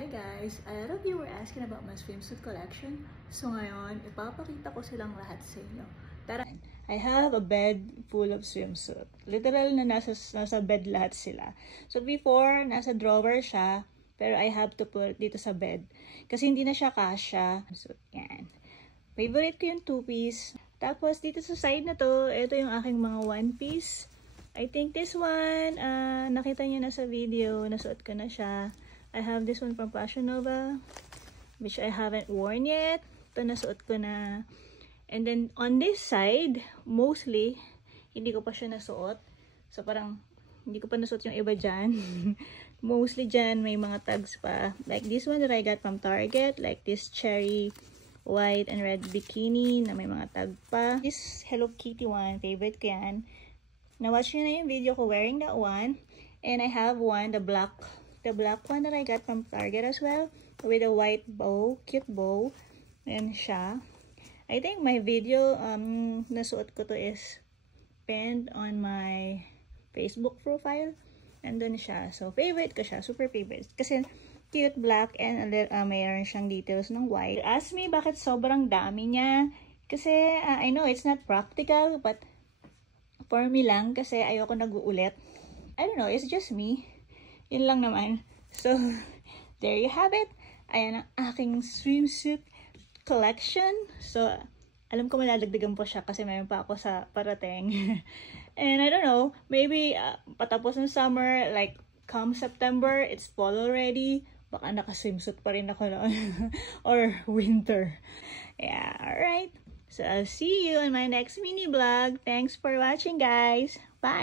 Hi guys! A lot of you were asking about my swimsuit collection. So ngayon, ipapakita ko silang lahat sa inyo. Tara! I have a bed full of swimsuit. Literal na nasa bed lahat sila. So before, nasa drawer siya. Pero I have to put dito sa bed. Kasi hindi na siya kasya. So yan. Favorite ko yung 2-piece. Tapos dito sa side na to, ito yung aking mga 1-piece. I think this one, nakita niyo na sa video, nasuot ko na siya. I have this one from Fashion Nova, which I haven't worn yet. Ito nasuot ko na. And then on this side, mostly, hindi ko pa siya nasuot. So parang, hindi ko pa nasuot yung iba dyan. Mostly dyan, may mga tags pa. Like this one that I got from Target. Like this cherry white and red bikini na may mga tag pa. This Hello Kitty one, favorite ko yan. Na-watch nyo na yung video ko wearing that one. And I have one, the black one that I got from Target as well, with a white bow, cute bow. And siya. I think my video, nasuot ko to is pinned on my Facebook profile. Nandun siya. So, favorite ko siya. Super favorite. Kasi, cute black and mayroon siyang details ng white. Ask me bakit sobrang dami niya. Kasi, I know it's not practical, but for me lang, kasi ayoko nag-uulit. I don't know, it's just me. Yun lang naman. So, there you have it. Ayan ang aking swimsuit collection. So, alam ko malalagdagan po siya kasi mayroon pa ako sa parating. And I don't know, maybe patapos ng summer, like come September, it's fall already. Baka naka-swimsuit pa rin ako noon. Or winter. Yeah, alright. So, I'll see you in my next mini vlog. Thanks for watching, guys. Bye!